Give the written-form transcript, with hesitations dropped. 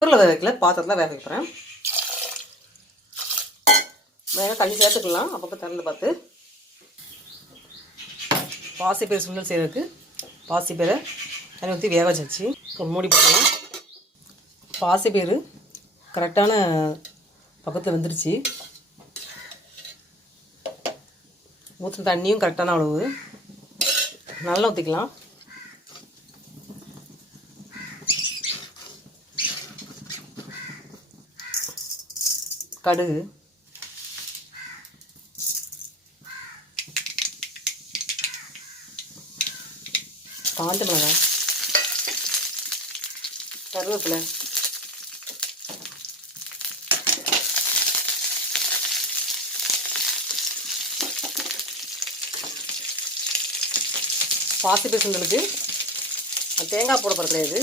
குக்கரில் வேக வைக்கல, பாத்திரத்தில் வேக வைக்கிறேன். வேக தண்ணி சேர்த்துக்கலாம், அப்பப்போ திறந்து பார்த்து. பாசிப்பயிறு சுண்டல் செய்கிறதுக்கு பாசிப்பயிரை தண்ணி ஊற்றி வேக வச்சாச்சு. மூடி போடலாம். பாசிப்பயிறு கரெக்டான பக்கத்தில் வந்துருச்சு. ஊற்றின தண்ணியும் கரெக்டான அளவு. நல்லா ஊற்றிக்கலாம். கடுகு, காஞ்ச மிளகாய், கருவேப்பிலை, பாசிப்பயிறு சுண்டலுக்கு தேங்காய் போட போகிறது கிடையாது.